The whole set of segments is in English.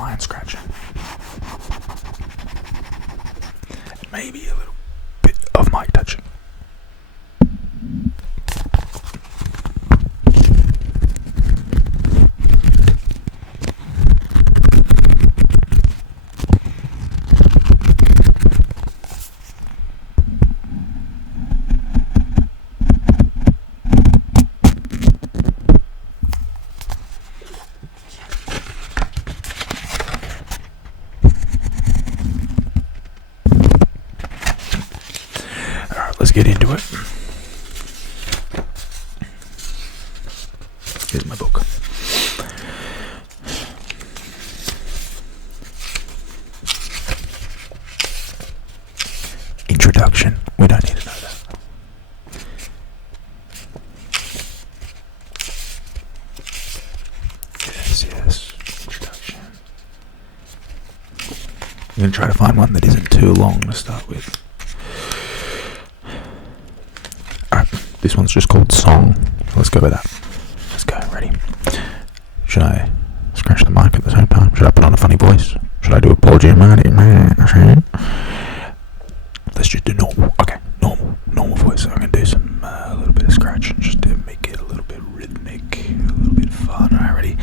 lion scratching. Maybe a little bit of mic touching. Let's get into it. Here's my book. Introduction. We don't need to know that. Yes. Introduction. I'm going to try to find one that isn't too long to start with. This one's just called Song. Let's go with that. Let's go. Ready? Should I scratch the mic at the same time? Should I put on a funny voice? Should I do a Paul Giamatti? Let's just do normal. Okay, normal voice. So I'm gonna do some a little bit of scratch just to make it a little bit rhythmic, a little bit fun. Alright, ready?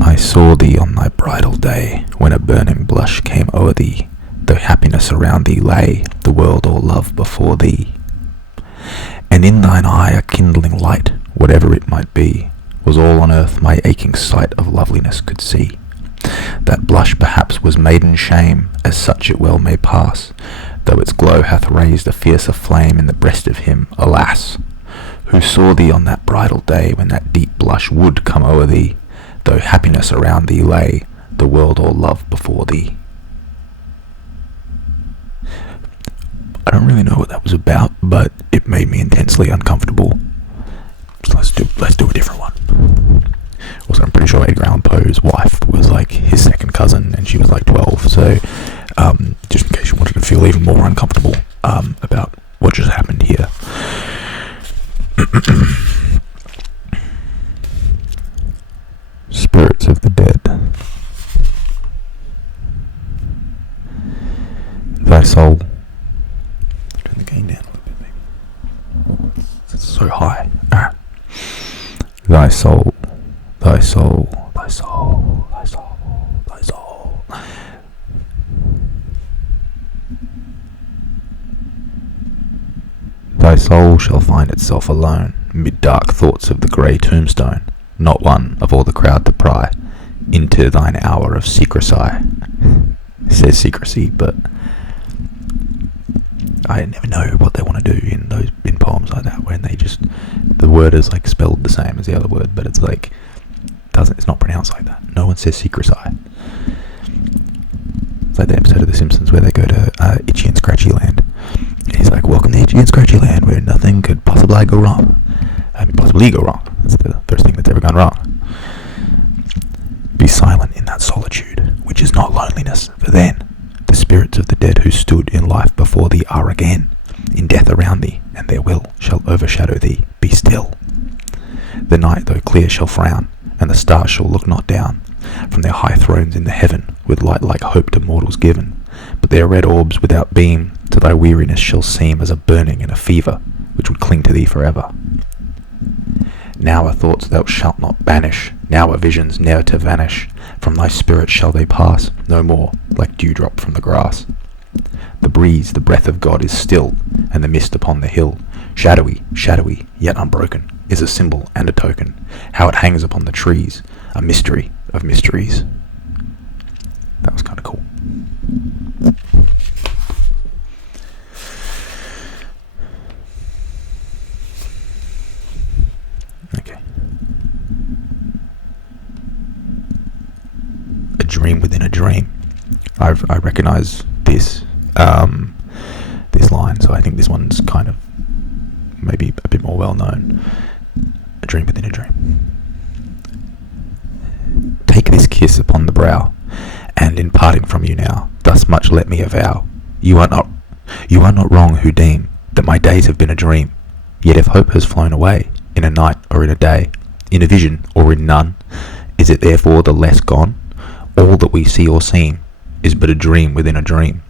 I saw thee on thy bridal day, when a burning blush came o'er thee, though happiness around thee lay, the world all love before thee. And in thine eye a kindling light, whatever it might be, was all on earth my aching sight of loveliness could see. That blush perhaps was maiden shame, as such it well may pass, though its glow hath raised a fiercer flame in the breast of him, alas, who saw thee on that bridal day when that deep blush would come o'er thee, though happiness around thee lay, the world all love before thee. I don't really know what that was about, but it made me intensely uncomfortable. So let's do a different one. Also, I'm pretty sure Edgar Allan Poe's wife was like his second cousin, and she was like 12. So, just in case you wanted to feel even more uncomfortable about what just happened here. Spirits of the dead. Thy soul. The gain down a little bit, maybe. It's so high. Thy soul, thy soul, thy soul, thy soul, thy soul. Thy soul shall find itself alone mid dark thoughts of the grey tombstone, not one of all the crowd to pry into thine hour of secrecy. It says secrecy, but I never know what they want to do in poems like that, when they just, the word is like spelled the same as the other word, but it's like it's not pronounced like that. No one says secrecy. It's like the episode of The Simpsons where they go to Itchy and Scratchy Land. And he's like, welcome to Itchy and Scratchy Land, where nothing could possibly go wrong. Possibly go wrong. That's the first thing that's ever gone wrong. Be silent in that solitude, which is not loneliness, for then the spirits of the dead who stood in life before thee are again in death around thee, and their will shall overshadow thee. Be still. The night, though clear, shall frown, and the stars shall look not down from their high thrones in the heaven, with light like hope to mortals given. But their red orbs without beam to thy weariness shall seem as a burning and a fever, which would cling to thee forever. Now are thoughts thou shalt not banish, now are visions ne'er to vanish. From thy spirit shall they pass, no more, like dewdrop from the grass. The breeze, the breath of God is still, and the mist upon the hill, shadowy, shadowy, yet unbroken, is a symbol and a token, how it hangs upon the trees, a mystery of mysteries. That was kind of cool. Okay. A dream within a dream. I recognize this this line, so I think this one's kind of maybe a bit more well known. A dream within a dream. Take this kiss upon the brow, and in parting from you now, thus much let me avow. You are not wrong who deem that my days have been a dream. Yet if hope has flown away, in a night or in a day, in a vision or in none, is it therefore the less gone? All that we see or seem is but a dream within a dream.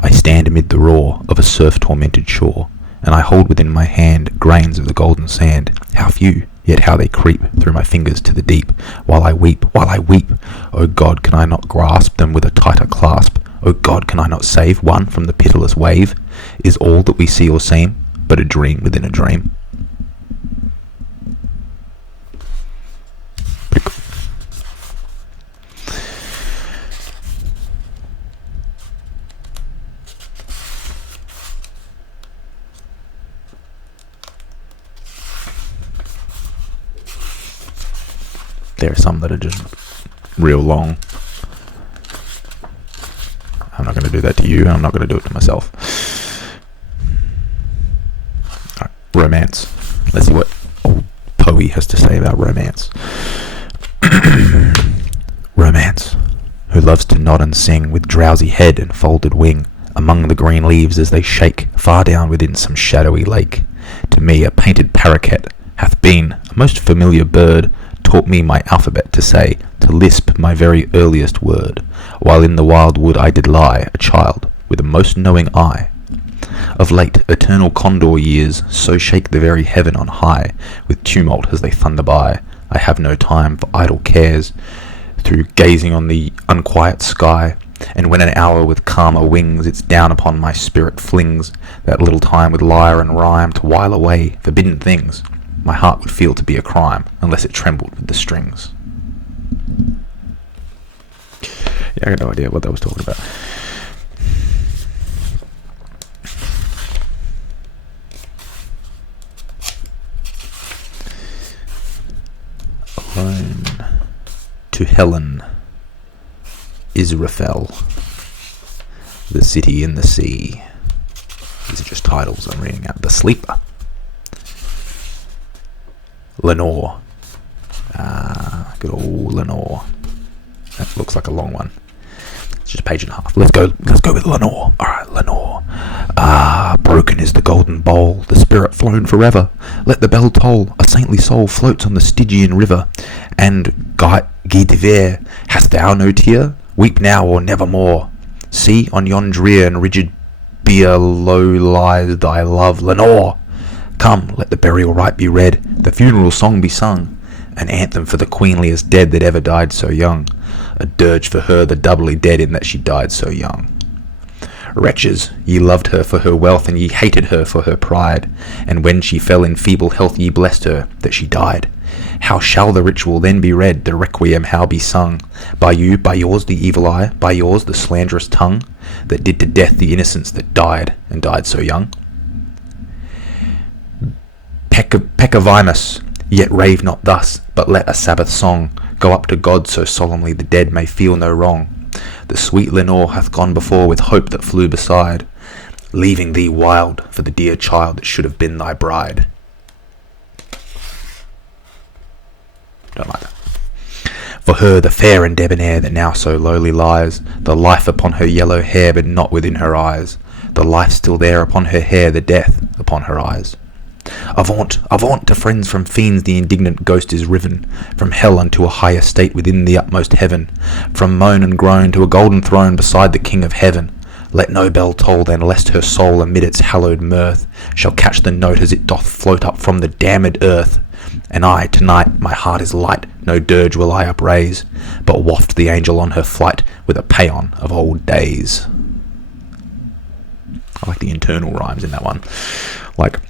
I stand amid the roar of a surf-tormented shore, and I hold within my hand grains of the golden sand. How few, yet how they creep through my fingers to the deep, while I weep, O God, can I not grasp them with a tighter clasp? O God, can I not save one from the pitiless wave? Is all that we see or seem but a dream within a dream? Pretty cool. There are some that are just real long. I'm not going to do that to you. I'm not going to do it to myself. All right, romance. Let's see what old Poe has to say about romance. Romance, who loves to nod and sing with drowsy head and folded wing among the green leaves as they shake far down within some shadowy lake. To me a painted paroquet hath been a most familiar bird, taught me my alphabet to say, to lisp my very earliest word, while in the wild wood I did lie, a child with a most knowing eye. Of late eternal condor years so shake the very heaven on high with tumult as they thunder by. I have no time for idle cares through gazing on the unquiet sky, and when an hour with calmer wings its down upon my spirit flings, that little time with lyre and rhyme to while away forbidden things, my heart would feel to be a crime unless it trembled with the strings. Yeah, I got no idea what that was talking about. Alone to Helen, Israfel, the city in the sea. These are just titles I'm reading out. The Sleeper. Lenore. Good old Lenore. That looks like a long one. It's just a page and a half. Let's go with Lenore. Alright, Lenore. Broken is the golden bowl, the spirit flown forever. Let the bell toll, a saintly soul floats on the Stygian river. And Guy d'Hiver, hast thou no tear? Weep now or nevermore. See, on yon drear and rigid bier low lies thy love, Lenore. Come, let the burial rite be read, the funeral song be sung, an anthem for the queenliest dead that ever died so young, a dirge for her the doubly dead in that she died so young. Wretches, ye loved her for her wealth, and ye hated her for her pride, and when she fell in feeble health ye blessed her that she died. How shall the ritual then be read, the requiem how be sung? By you, by yours the evil eye, by yours the slanderous tongue, that did to death the innocents that died, and died so young? Peccavimus, yet rave not thus, but let a Sabbath song go up to God so solemnly the dead may feel no wrong. The sweet Lenore hath gone before with hope that flew beside, leaving thee wild for the dear child that should have been thy bride. Don't like that. For her the fair and debonair that now so lowly lies, the life upon her yellow hair but not within her eyes, the life still there upon her hair, the death upon her eyes. Avaunt, avaunt to friends from fiends the indignant ghost is riven, from hell unto a high estate within the utmost heaven, from moan and groan to a golden throne beside the King of heaven. Let no bell toll then, lest her soul amid its hallowed mirth shall catch the note as it doth float up from the damned earth. And I, tonight, my heart is light, no dirge will I upraise, but waft the angel on her flight with a paean of old days. I like the internal rhymes in that one. Like,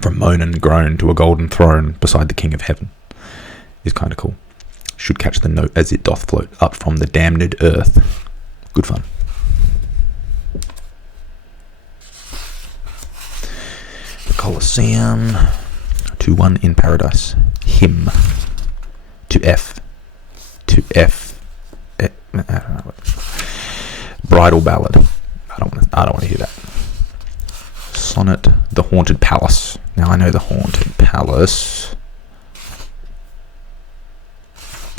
from moan and groan to a golden throne beside the King of heaven is kind of cool. Should catch the note as it doth float up from the damned earth. Good fun. The Colosseum. 2-1 in Paradise. Hymn. To F. To F. I don't know what. Bridal ballad. I don't want to hear that. Sonnet. The Haunted Palace. Now I know the Haunted Palace.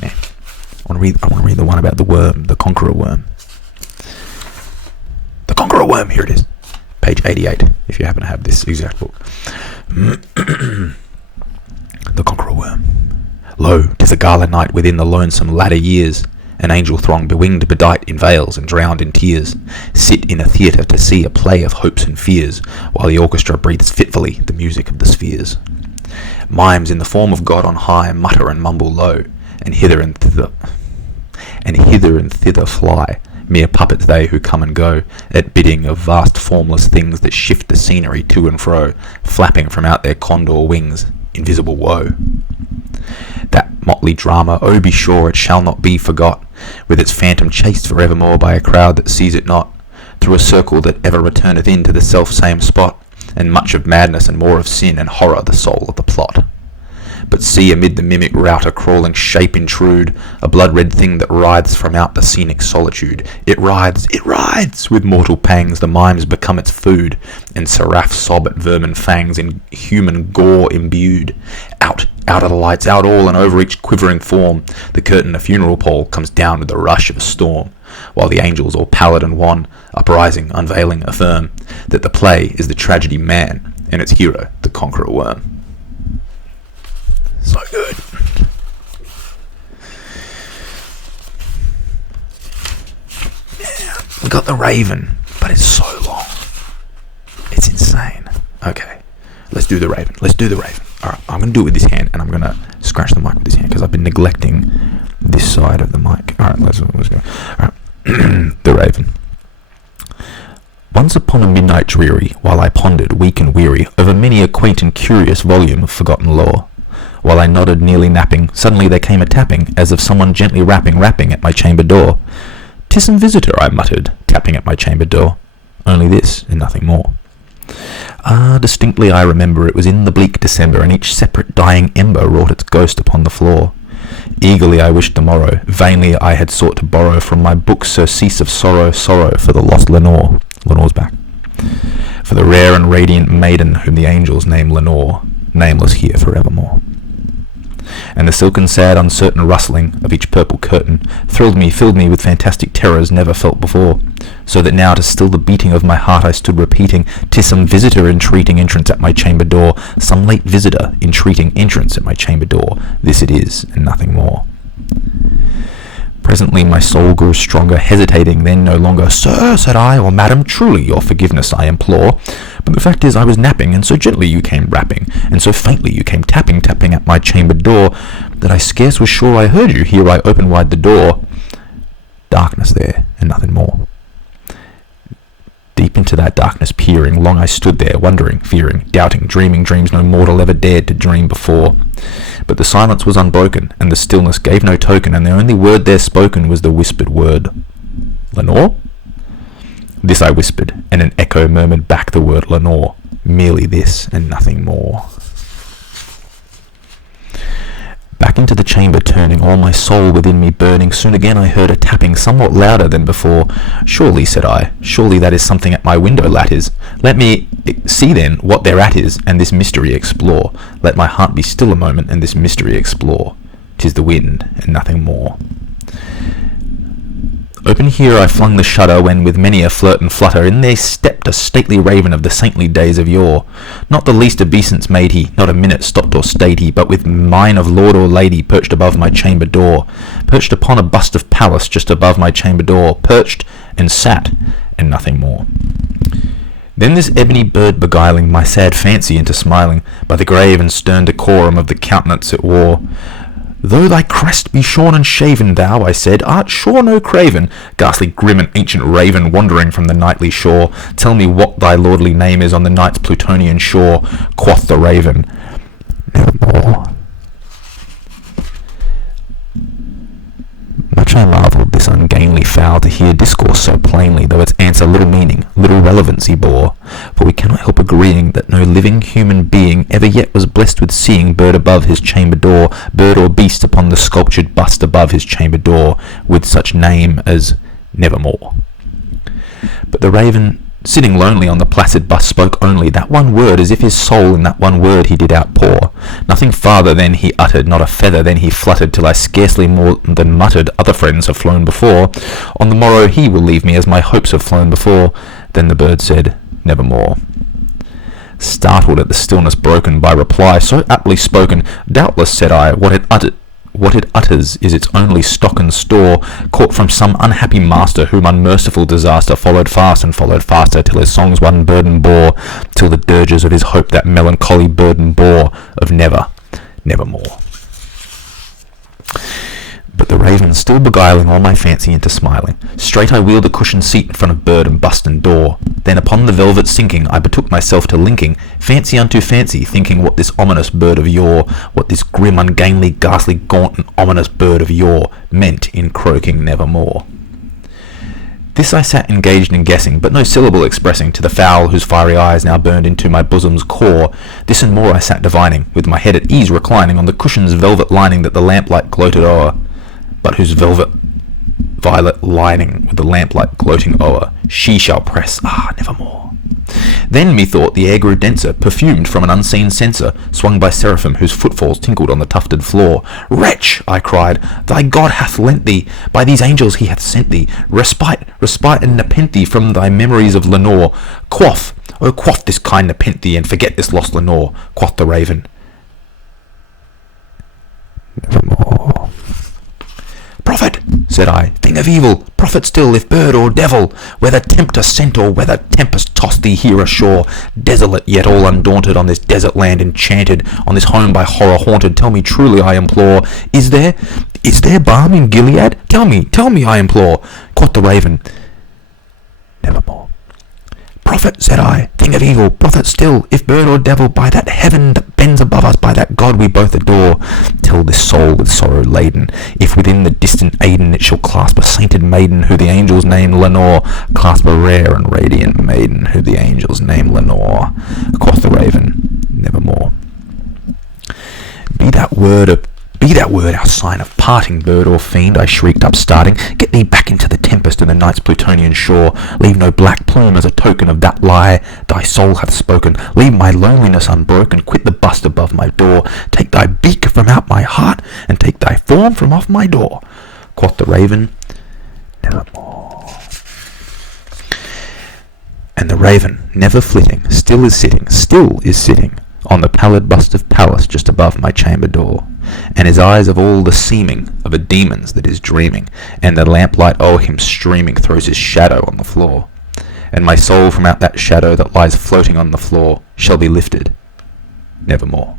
Yeah. I want to read the one about the worm, the conqueror worm. The conqueror worm. Here it is. Page 88. If you happen to have this exact book. The conqueror worm. Lo, 'tis a gala night within the lonesome latter years, An angel throng bewinged, bedight in veils and drowned in tears, sit in a theatre to see a play of hopes and fears, while the orchestra breathes fitfully the music of the spheres. Mimes in the form of God on high mutter and mumble low, and hither and thither fly, mere puppets they who come and go, at bidding of vast formless things that shift the scenery to and fro, flapping from out their condor wings, invisible woe. That motley drama, oh be sure it shall not be forgot, with its phantom chased forevermore by a crowd that sees it not, through a circle that ever returneth in to the self-same spot, and much of madness and more of sin and horror the soul of the plot. But see amid the mimic rout a crawling shape intrude, a blood-red thing that writhes from out the scenic solitude. It writhes, with mortal pangs the mimes become its food, and seraphs sob at vermin fangs in human gore imbued. Out are the lights, out all, and over each quivering form, the curtain, a funeral pall, comes down with the rush of a storm, while the angels, all pallid and wan, uprising, unveiling, affirm that the play is the tragedy man, and its hero, the conqueror worm. So good. Yeah, we got the Raven, but it's so long. It's insane. Okay, let's do the Raven. Alright, I'm going to do it with this hand, and I'm going to scratch the mic with this hand, because I've been neglecting this side of the mic. Alright, let's go. Alright, the Raven. Once upon a midnight dreary, while I pondered, weak and weary, over many a quaint and curious volume of forgotten lore, while I nodded, nearly napping, suddenly there came a tapping, as of someone gently rapping at my chamber door. "'Tis some visitor," I muttered, tapping at my chamber door. Only this, and nothing more. Distinctly I remember it was in the bleak December, and each separate dying ember wrought its ghost upon the floor. Eagerly I wished the morrow, vainly I had sought to borrow from my book surcease of sorrow, for the lost Lenore. Lenore's back. For the rare and radiant maiden whom the angels name Lenore, nameless here forevermore. And the silken, sad, uncertain rustling of each purple curtain filled me with fantastic terrors never felt before, so that now to still the beating of my heart I stood repeating, "'Tis some visitor entreating entrance at my chamber door, some late visitor entreating entrance at my chamber door, this it is, and nothing more." Presently my soul grew stronger, hesitating then no longer. "Sir," said I, "or madam, truly your forgiveness I implore. But the fact is I was napping, and so gently you came rapping, and so faintly you came tapping at my chamber door, that I scarce was sure I heard you. Here I opened wide the door." Darkness there, and nothing more. Deep into that darkness peering, long I stood there, wondering, fearing, doubting, dreaming dreams no mortal ever dared to dream before. But the silence was unbroken, and the stillness gave no token, and the only word there spoken was the whispered word, "Lenore?" This I whispered, and an echo murmured back the word Lenore, merely this, and nothing more. Back into the chamber turning, all my soul within me burning, soon again I heard a tapping somewhat louder than before. "Surely," said I, "surely that is something at my window lattice. Let me see then what thereat is, and this mystery explore. Let my heart be still a moment, and this mystery explore. 'Tis the wind, and nothing more." Open here I flung the shutter, when with many a flirt and flutter in there stepped a stately raven of the saintly days of yore. Not the least obeisance made he, not a minute stopped or stayed he, but with mine of lord or lady perched above my chamber door, perched upon a bust of Pallas just above my chamber door, perched and sat, and nothing more. Then this ebony bird beguiling my sad fancy into smiling, by the grave and stern decorum of the countenance it wore. "Though thy crest be shorn and shaven, thou," I said, "art sure no craven, ghastly grim and ancient raven, wandering from the nightly shore. Tell me what thy lordly name is on the night's Plutonian shore." Quoth the raven, "Nevermore." Much I marvelled this ungainly fowl to hear discourse so plainly, though its answer little meaning, little relevancy bore. For we cannot help agreeing that no living human being ever yet was blessed with seeing bird above his chamber door, bird or beast upon the sculptured bust above his chamber door, with such name as Nevermore. But the raven, sitting lonely on the placid bust, spoke only that one word, as if his soul in that one word he did outpour. Nothing farther then he uttered, not a feather then he fluttered, till I scarcely more than muttered, "Other friends have flown before. On the morrow he will leave me, as my hopes have flown before." Then the bird said, "Nevermore." Startled at the stillness broken by reply so aptly spoken, "Doubtless," said I, what what it utters is its only stock and store, caught from some unhappy master whom unmerciful disaster followed fast and followed faster, till his songs one burden bore, till the dirges of his hope that melancholy burden bore, of never, nevermore. But the raven still beguiling all my fancy into smiling, straight I wheeled a cushioned seat in front of bird and bust and door. Then upon the velvet sinking, I betook myself to linking fancy unto fancy, thinking what this ominous bird of yore, what this grim, ungainly, ghastly, gaunt, and ominous bird of yore meant in croaking nevermore. This I sat engaged in guessing, but no syllable expressing to the fowl whose fiery eyes now burned into my bosom's core. This and more I sat divining, with my head at ease reclining on the cushion's velvet lining that the lamplight gloated o'er, but whose velvet violet lining with the lamplight gloating o'er she shall press, nevermore. Then methought the air grew denser, perfumed from an unseen censer, swung by seraphim whose footfalls tinkled on the tufted floor. Wretch, I cried, thy God hath lent thee, by these angels he hath sent thee, respite and nepenthe from thy memories of Lenore. Quaff, oh quaff this kind nepenthe, and forget this lost Lenore, quoth the raven. Nevermore. Prophet, said I, thing of evil, prophet still, if bird or devil, whether tempter sent or whether tempest tossed thee here ashore, desolate yet all undaunted, on this desert land enchanted, on this home by horror haunted, tell me truly, I implore, is there balm in Gilead? Tell me, I implore, quoth the raven. Nevermore. Prophet, said I, thing of evil, prophet still, if bird or devil, by that heaven that bends above us, by that God we both adore, tell this soul with sorrow laden, if within the distant Aden it shall clasp a sainted maiden, who the angels name Lenore, clasp a rare and radiant maiden, who the angels name Lenore, quoth the raven, nevermore. Be that word our sign of parting, bird or fiend, I shrieked upstarting. Get thee back into the tempest and the night's Plutonian shore. Leave no black plume as a token of that lie thy soul hath spoken. Leave my loneliness unbroken. Quit the bust above my door. Take thy beak from out my heart, and take thy form from off my door. Quoth the raven, nevermore. And the raven, never flitting, still is sitting, on the pallid bust of Pallas just above my chamber door, and his eyes of all the seeming of a demon's that is dreaming, and the lamplight o'er him streaming throws his shadow on the floor, and my soul from out that shadow that lies floating on the floor shall be lifted nevermore.